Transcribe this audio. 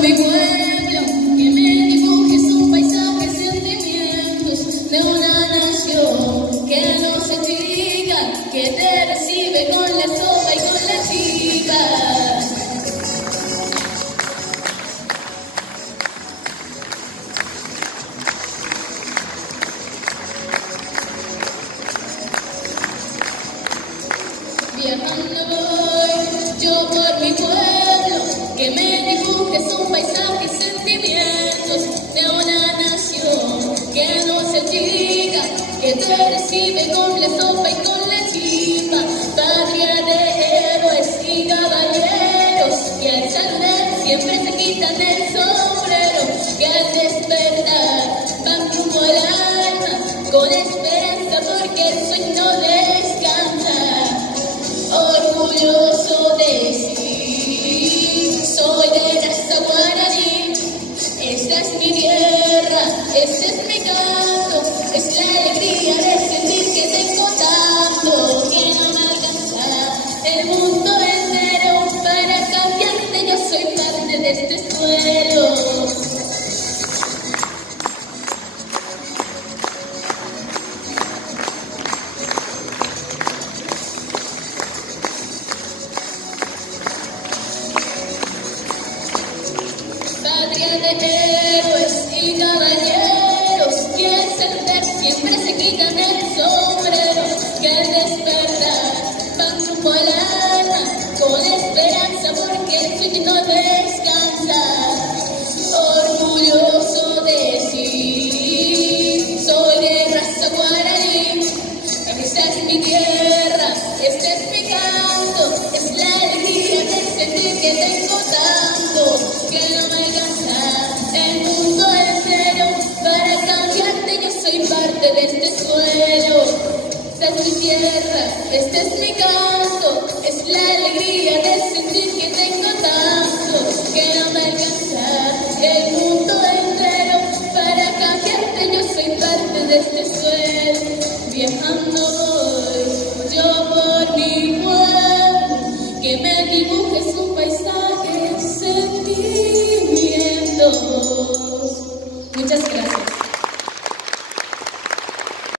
Mi pueblo, que me dibujes un paisaje, sentimientos de una nación que no se chica, que te recibe con la sopa y con la chiva. Viajando voy yo por mi pueblo, que me dibujes un paisaje y sentimientos de una nación que no se achica, que te recibe con la sopa y con la chipa, patria de héroes y caballeros, que al saludar siempre se quitan el sombrero, que al despertar van rumbo al alma con esperanza porque el sueño no descansa. Orgulloso de sí, soy de raza guaraní, esta es mi tierra, este es mi canto, es la alegría de sentir que tengo tanto, que no me alcanza el mundo entero para cambiarte, yo soy parte de este suelo. Patria de héroes y caballeros, que al saltar siempre se quitan el sombrero, que al despertar van rumbo al alma con esperanza porque el sueño no descansa. Orgulloso de sí, soy de raza guaraní, esta es mi tierra, este es mi canto, es la alegría de sentir que tengo tanto, que no me alcanza el mundo entero para cambiarte, yo soy parte de este suelo. Esta es mi tierra, este es mi canto, es la alegría de sentir que tengo tanto, que no me alcanza el mundo entero para cambiarte, yo soy parte de este suelo. Viajando voy yo por mi pueblo, que me dibujes un paisaje